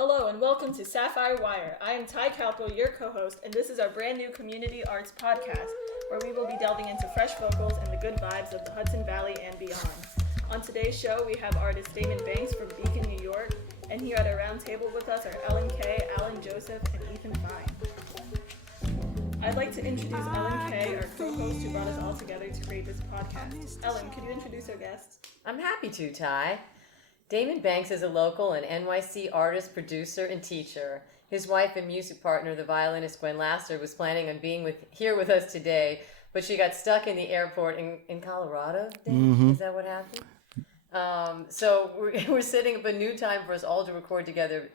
Hello and welcome to Sapphire Wire. I am Ty Kalpo, your co-host, and this is our brand new community arts podcast, where we will be delving into fresh vocals and the good vibes of the Hudson Valley and beyond. On today's show, we have artist Damon Banks from Beacon, New York, and here at our round table with us are Ellen Kay, Alan Joseph, and Ethan Fine. I'd like to introduce Ellen Kay, our co-host who brought us all together to create this podcast. Ellen, could you introduce our guests? I'm happy to, Ty. Damon Banks is a local and NYC artist, producer, and teacher. His wife and music partner, the violinist Gwen Lasser, was planning on being here with us today, but she got stuck in the airport in Colorado. Is that what happened? So we're setting up a new time for us all to record together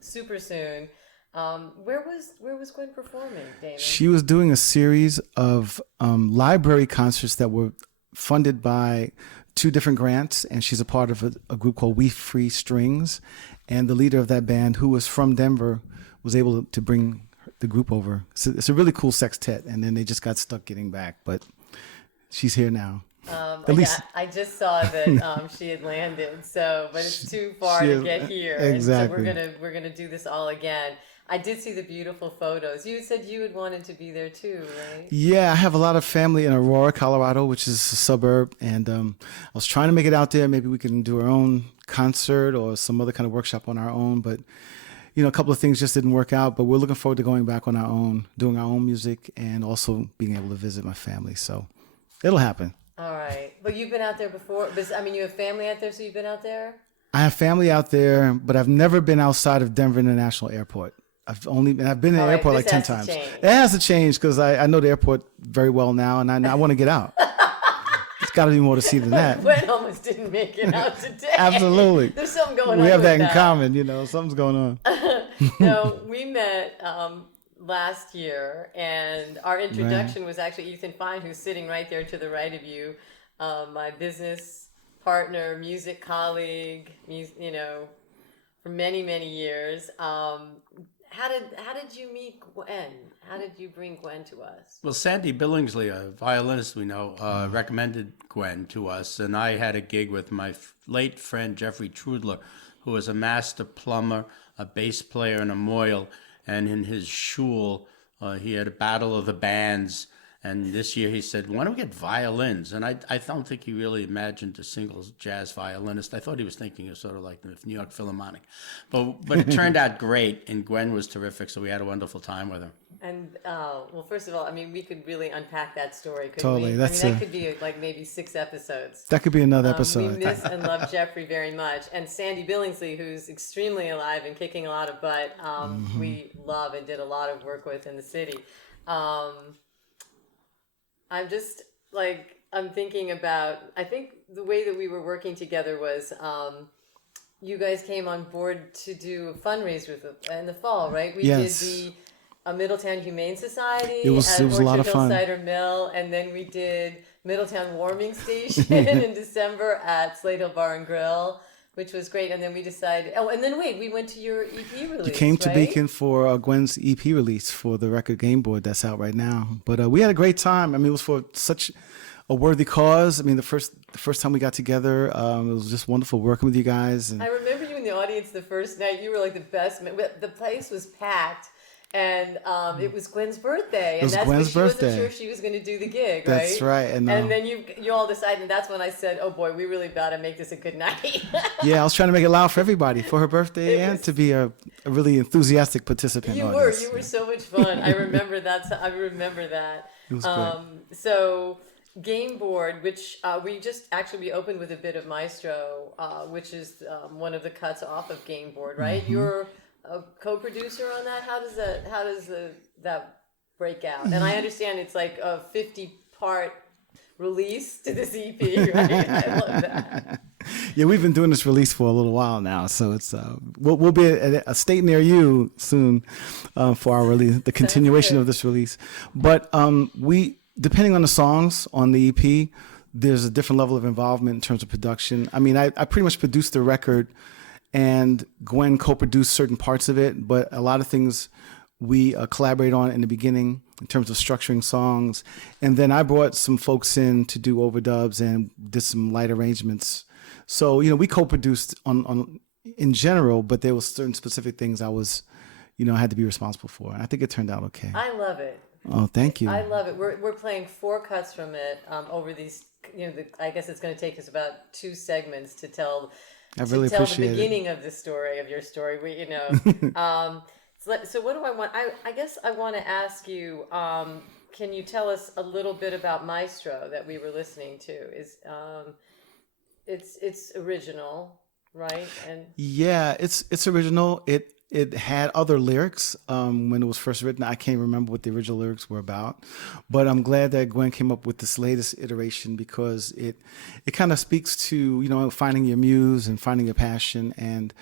super soon. Where was Gwen performing, Damon? She was doing a series of library concerts that were funded by two different grants, and she's a part of a group called We Free Strings, and the leader of that band, who was from Denver, was able to bring the group over. So it's a really cool sextet, and then they just got stuck getting back, but she's here now. At least I just saw that she had landed, but it's too far to get here. Exactly. And so we're gonna do this all again. I did see the beautiful photos. You said you had wanted to be there too, right? Yeah, I have a lot of family in Aurora, Colorado, which is a suburb, and I was trying to make it out there. Maybe we can do our own concert or some other kind of workshop on our own, but a couple of things just didn't work out. But we're looking forward to going back on our own, doing our own music, and also being able to visit my family. So it'll happen. All right. But you've been out there before. You have family out there, so you've been out there? I have family out there, but I've never been outside of Denver International Airport. I've been in the airport like 10 times. It has to change because I know the airport very well now, and I want to get out. It's got to be more to see than that. Gwen almost didn't make it out today. Absolutely. There's something going on. We have that in common, something's going on. No, we met last year, and our introduction was actually Ethan Fine, who's sitting right there to the right of you, my business partner, music colleague, for many, many years. How did you meet Gwen? How did you bring Gwen to us? Well, Sandy Billingsley, a violinist we know, recommended Gwen to us, and I had a gig with my late friend Jeffrey Trudler, who was a master plumber, a bass player, and a moil, and in his shul, he had a battle of the bands. And this year he said, why don't we get violins? And I don't think he really imagined a single jazz violinist. I thought he was thinking of sort of like the New York Philharmonic. But it turned out great, and Gwen was terrific, so we had a wonderful time with her. And, well, first of all, we could really unpack that story, couldn't totally. we? That could be like maybe 6 episodes. That could be another episode. We miss and love Jeffrey very much. And Sandy Billingsley, who's extremely alive and kicking a lot of butt, we love and did a lot of work with in the city. I'm thinking about, I think the way that we were working together was you guys came on board to do a fundraiser in the fall, right? We did the Middletown Humane Society it was a lot of fun. Cider Mill, and then we did Middletown Warming Station in December at Slate Hill Bar and Grill, which was great. And then we decided, we went to your EP release. You came to right? Beacon for Gwen's EP release for the record Game Board that's out right now. But we had a great time. It was for such a worthy cause. The first time we got together, it was just wonderful working with you guys. And I remember you in the audience the first night. You were like the best. The place was packed. And it was Gwen's birthday, and that's when she wasn't sure she was going to do the gig, right? That's right. And then you all decided, and that's when I said, "Oh boy, we really got to make this a good night." Yeah, I was trying to make it loud for everybody for her birthday and to be a really enthusiastic participant. You were so much fun. I remember that. It was great. So Game Board, which we opened with a bit of Maestro, which is one of the cuts off of Game Board, right? Mm-hmm. You're a co-producer on that. How does that break out? And I understand it's like a 50-part release to this EP, right? I love that. Yeah, we've been doing this release for a little while now, so it's we'll be at a state near you soon for our release, the continuation of this release. But we, depending on the songs on the EP, there's a different level of involvement in terms of production. I pretty much produced the record, and Gwen co-produced certain parts of it, but a lot of things we collaborate on in the beginning in terms of structuring songs. And then I brought some folks in to do overdubs and did some light arrangements. So, we co-produced on in general, but there was certain specific things I was, I had to be responsible for. And I think it turned out okay. I love it. Oh, thank you. I love it. We're playing 4 cuts from it over these. I guess it's going to take us about 2 segments to tell. I really tell appreciate the beginning of the story of your story. So what do I want? I guess I want to ask you. Can you tell us a little bit about Maestro that we were listening to? It's original, right? And yeah, it's original. It had other lyrics when it was first written. I can't remember what the original lyrics were about, but I'm glad that Gwen came up with this latest iteration because it kind of speaks to finding your muse and finding your passion. And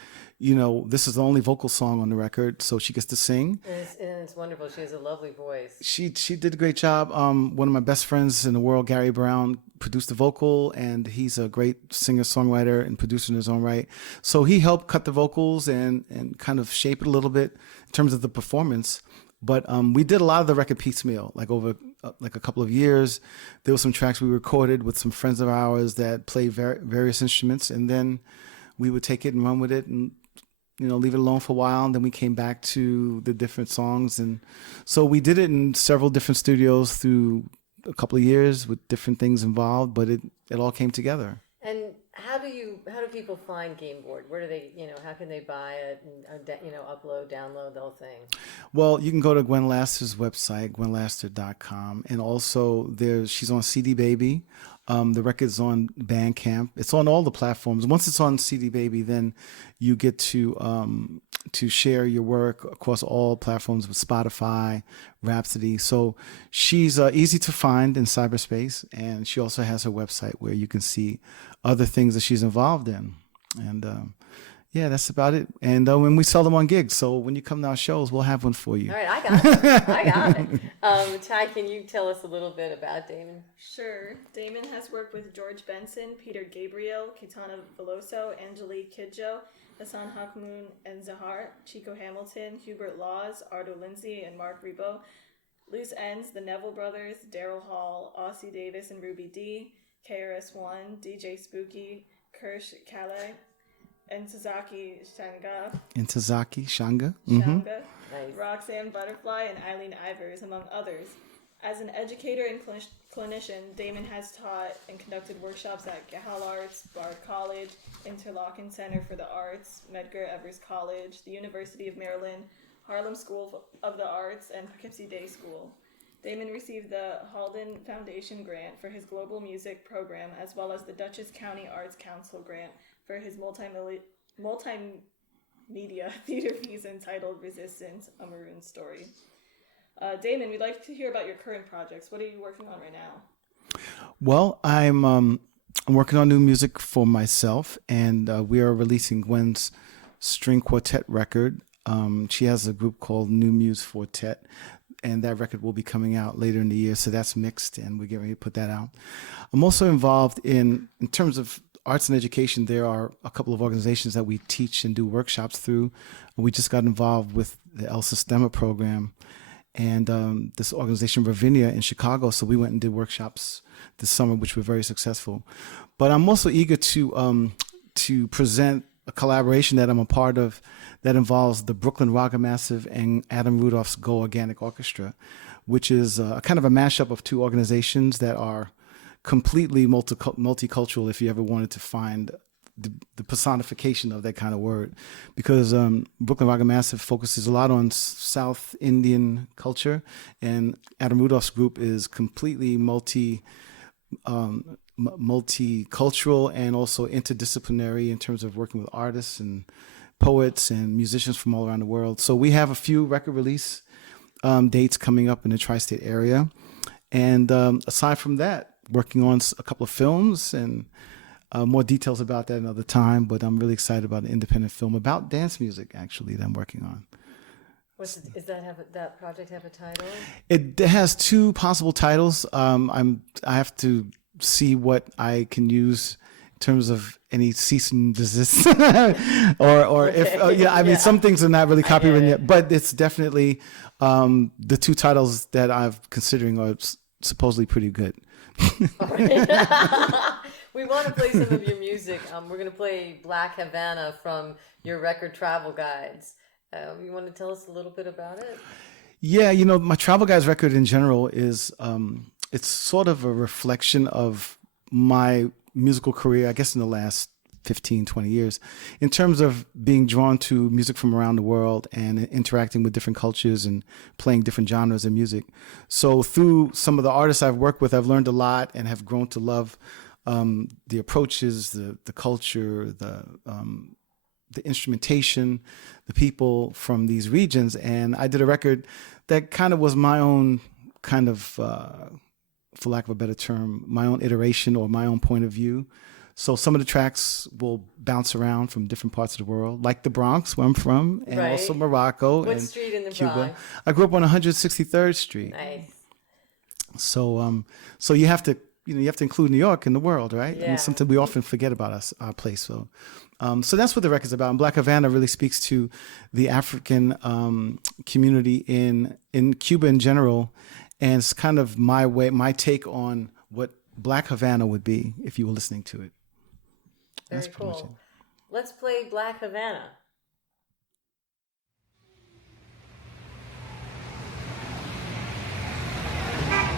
this is the only vocal song on the record, so she gets to sing. And it's wonderful. She has a lovely voice. She did a great job. One of my best friends in the world, Gary Brown, produced the vocal, and he's a great singer-songwriter and producer in his own right. So he helped cut the vocals and kind of shape it a little bit in terms of the performance. But we did a lot of the record piecemeal, like over like a couple of years. There were some tracks we recorded with some friends of ours that play various instruments, and then we would take it and run with it and leave it alone for a while, and then we came back to the different songs. And so we did it in several different studios through a couple of years with different things involved, but it all came together. And how do people find Game Board? Where do they, how can they buy it and, upload, download the whole thing? Well, you can go to Gwen Laster's website, gwenlaster.com. And also she's on CD Baby. The record's on Bandcamp. It's on all the platforms. Once it's on CD Baby, then you get to share your work across all platforms with Spotify, Rhapsody. So she's easy to find in cyberspace, and she also has her website where you can see other things that she's involved in. And yeah, that's about it. And when we sell them on gigs, so when you come to our shows, we'll have one for you. All right, I got it. Ty, can you tell us a little bit about Damon? Sure. Damon has worked with George Benson, Peter Gabriel, Kitana Veloso, Angelique Kidjo, Hassan Hakmoun Zahar, Chico Hamilton, Hubert Laws, Arto Lindsay and Marc Ribot, Loose Ends, the Neville Brothers, Daryl Hall, Aussie Davis and Ruby D, KRS-One, DJ Spooky, Kirsch Calais, Ntozake Shanga, Nice. Roxanne Butterfly, and Eileen Ivers, among others. As an educator and clinician, Damon has taught and conducted workshops at Gahal Arts, Bard College, Interlochen Center for the Arts, Medgar Evers College, the University of Maryland, Harlem School of the Arts, and Poughkeepsie Day School. Damon received the Halden Foundation grant for his global music program, as well as the Dutchess County Arts Council grant for his multimedia theater piece entitled Resistance, a Maroon Story. Damon, we'd like to hear about your current projects. What are you working on right now? Well, I'm working on new music for myself, and we are releasing Gwen's string quartet record. She has a group called New Muse Quartet, and that record will be coming out later in the year, so that's mixed, and we're getting ready to put that out. I'm also involved in terms of arts and education. There are a couple of organizations that we teach and do workshops through. We just got involved with the El Sistema program and this organization Ravinia in Chicago, so we went and did workshops this summer, which were very successful. But I'm also eager to present a collaboration that I'm a part of that involves the Brooklyn Raga Massive and Adam Rudolph's Go Organic Orchestra, which is a kind of a mashup of 2 organizations that are completely multicultural, if you ever wanted to find the personification of that kind of word. Because Brooklyn Raga Massive focuses a lot on South Indian culture, and Adam Rudolph's group is completely multicultural and also interdisciplinary in terms of working with artists and poets and musicians from all around the world. So we have a few record release dates coming up in the tri-state area. And aside from that, working on a couple of films, and more details about that another time. But I'm really excited about an independent film about dance music, actually, that I'm working on. That project have a title? It has 2 possible titles. I have to see what I can use in terms of any cease and desist, or if some things are not really copywritten yet, but it's definitely the 2 titles that I'm considering are supposedly pretty good. We want to play some of your music. We're going to play Black Havana from your record Travel Guides. You want to tell us a little bit about it? Yeah, my Travel Guides record in general is, it's sort of a reflection of my musical career, I guess in the last 15, 20 years, in terms of being drawn to music from around the world and interacting with different cultures and playing different genres of music. So through some of the artists I've worked with, I've learned a lot and have grown to love the approaches, the culture, the instrumentation, the people from these regions. And I did a record that kind of was my own kind of, for lack of a better term, my own iteration or my own point of view. So some of the tracks will bounce around from different parts of the world, like the Bronx, where I'm from, and Right. also Morocco What and street in the Cuba. Bronx? I grew up on 163rd Street. Nice. So you have to include New York in the world, right? Yeah. And something we often forget about our place. So that's what the record's about. And Black Havana really speaks to the African community in Cuba in general, and it's kind of my take on what Black Havana would be if you were listening to it. Very That's pretty much cool. Let's play Black Havana. Black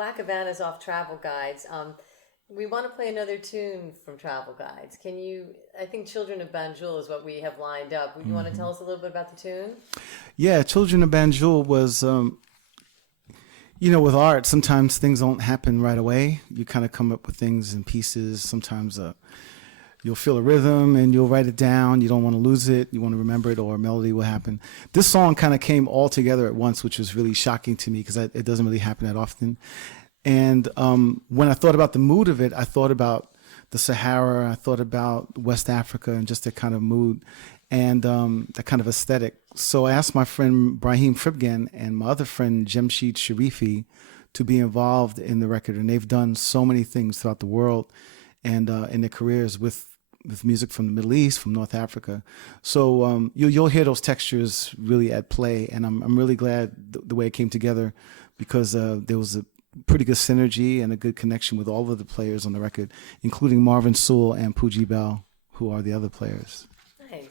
Black Havana's off Travel Guides. We want to play another tune from Travel Guides. Can you, I think Children of Banjul is what we have lined up. Would you want to tell us a little bit about the tune? Yeah, Children of Banjul was, with art, sometimes things don't happen right away. You kind of come up with things in pieces. Sometimes you'll feel a rhythm and you'll write it down. You don't want to lose it. You want to remember it, or a melody will happen. This song kind of came all together at once, which was really shocking to me because it doesn't really happen that often. And when I thought about the mood of it, I thought about the Sahara, I thought about West Africa and just that kind of mood and that kind of aesthetic. So I asked my friend Brahim Fribgan and my other friend Jemshid Sharifi to be involved in the record. And they've done so many things throughout the world and in their careers with music from the Middle East, from North Africa. So you'll hear those textures really at play. And I'm really glad the way it came together because there was a pretty good synergy and a good connection with all of the players on the record, including Marvin Sewell and Pooji Bell, who are the other players. Nice.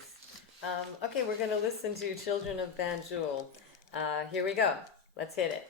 Okay, we're going to listen to Children of Banjul. Here we go. Let's hit it.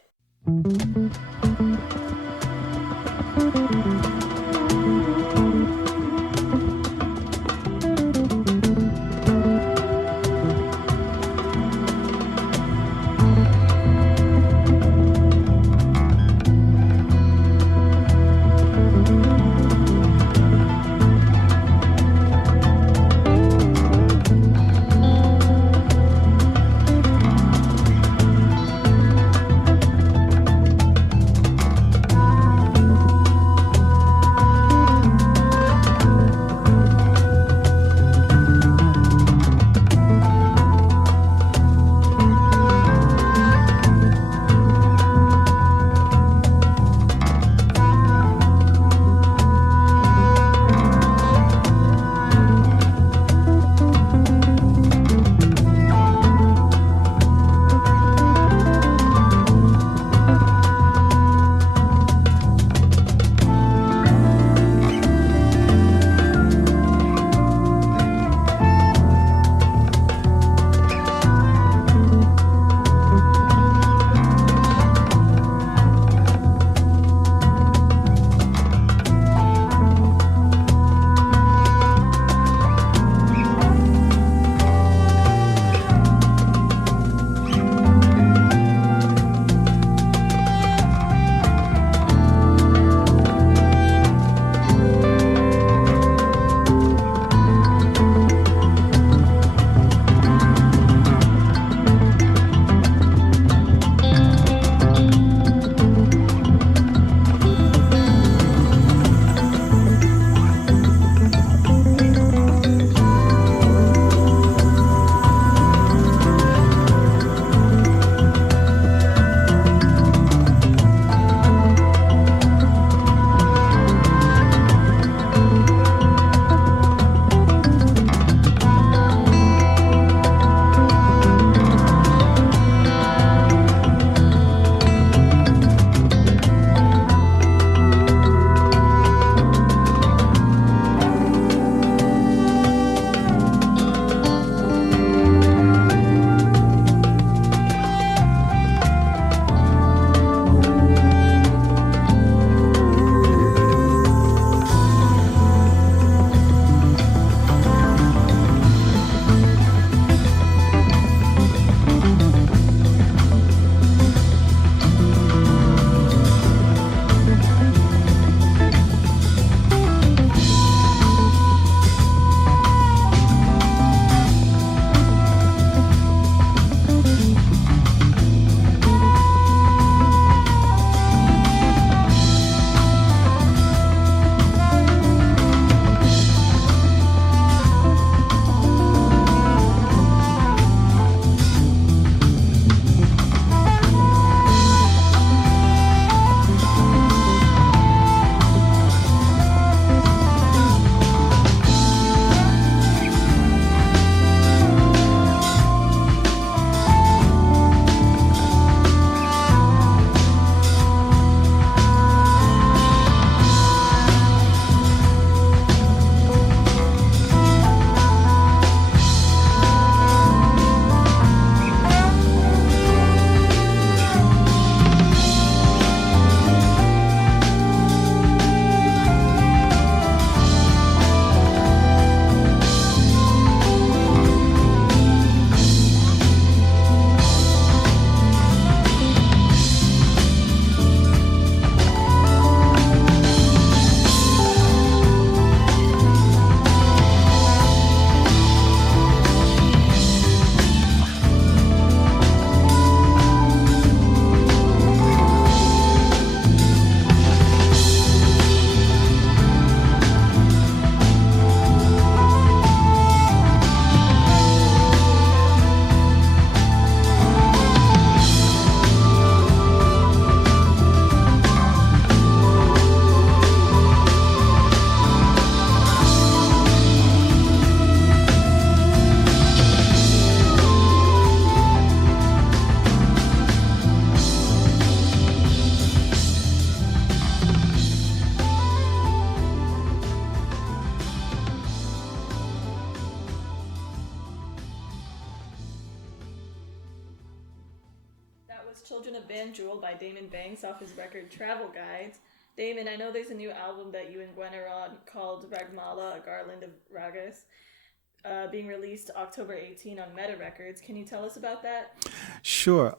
Children of Banjul by Damon Banks off his record Travel Guides. Damon, I know there's a new album that you and Gwen are on called Ragmala, A Garland of Ragas, being released October 18 on Meta Records. Can you tell us about that? Sure.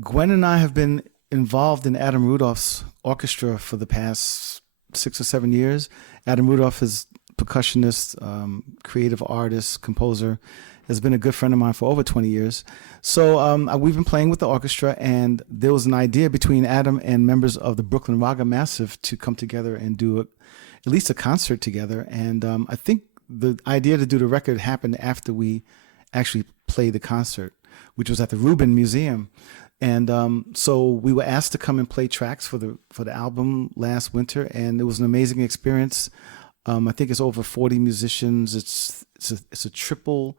Gwen and I have been involved in Adam Rudolph's orchestra for the past 6 or 7 years. Adam Rudolph is percussionist, creative artist, composer, has been a good friend of mine for over 20 years. So we've been playing with the orchestra, and there was an idea between Adam and members of the Brooklyn Raga Massive to come together and do at least a concert together. And I think the idea to do the record happened after we actually played the concert, which was at the Rubin Museum. And so we were asked to come and play tracks for the album last winter, and it was an amazing experience. I think it's over 40 musicians. It's a triple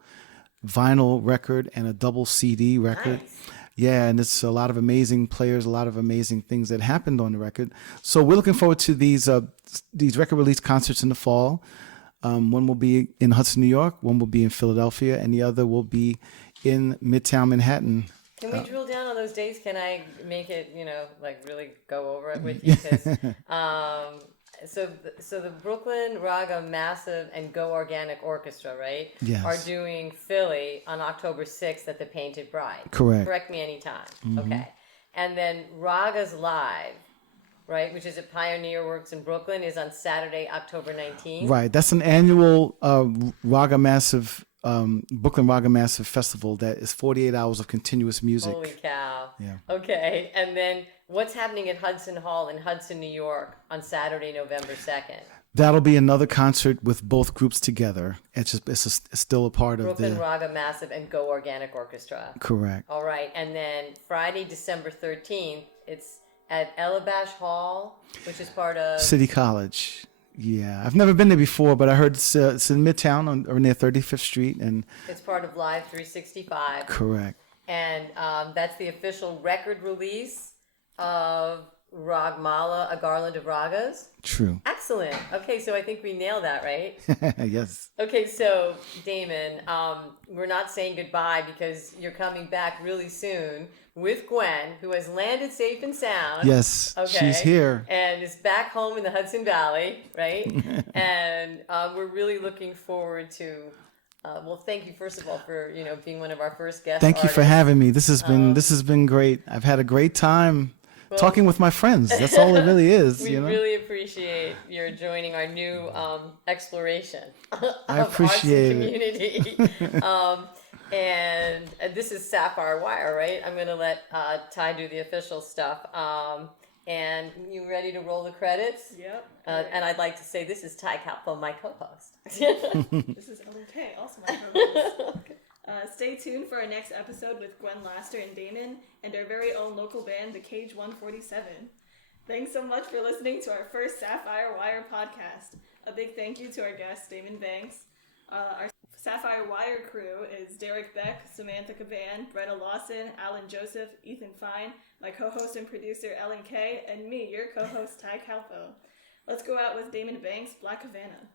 vinyl record and a double CD record. Nice. Yeah, and it's a lot of amazing players, a lot of amazing things that happened on the record. So we're looking forward to these record release concerts in the fall. One will be in Hudson, New York. One will be in Philadelphia, and the other will be in Midtown Manhattan. Can we drill down on those dates? Can I make it, really go over it with you? Because so the Brooklyn Raga Massive and Go Organic Orchestra, right? Yes. Are doing Philly on October 6th at the Painted Bride. Correct. Correct me anytime. Mm-hmm. Okay. And then Raga's Live, right, which is at Pioneer Works in Brooklyn, is on Saturday, October 19th. Right. That's an annual Raga Massive, Brooklyn Raga Massive festival that is 48 hours of continuous music. Holy cow. Yeah. Okay. And then what's happening at Hudson Hall in Hudson, New York on Saturday, November 2nd? That'll be another concert with both groups together. It's still a part of Brooklyn Raga Massive and Go Organic Orchestra. Correct. All right. And then Friday, December 13th, it's at Elabash Hall, which is part of City College. Yeah, I've never been there before, but I heard it's in Midtown or near 35th Street, and it's part of Live 365. correct. And that's the official record release of Ragmala, A Garland of Ragas. True. Excellent. Okay, so I think we nailed that, right? Yes. Okay, so Damon, we're not saying goodbye because you're coming back really soon with Gwen, who has landed safe and sound. Yes, Okay. she's here. And is back home in the Hudson Valley, right? And we're really looking forward to. Well, thank you first of all for being one of our first guests. Thank you for having me. This has been great. I've had a great time talking with my friends. That's all it really is. We really appreciate your joining our new exploration I of appreciate arts and community. And this is Sapphire Wire, right? I'm going to let Ty do the official stuff. And you ready to roll the credits? Yep. And I'd like to say this is Ty Kalpo, my co-host. This is LK, also my co-host. Stay tuned for our next episode with Gwen Laster and Damon and our very own local band, the Cage 147. Thanks so much for listening to our first Sapphire Wire podcast. A big thank you to our guest, Damon Banks. Our Sapphire Wire crew is Derek Beck, Samantha Caban, Brenna Lawson, Alan Joseph, Ethan Fine, my co-host and producer Ellen Kay, and me, your co-host Ty Kalpo. Let's go out with Damon Banks, Black Havana.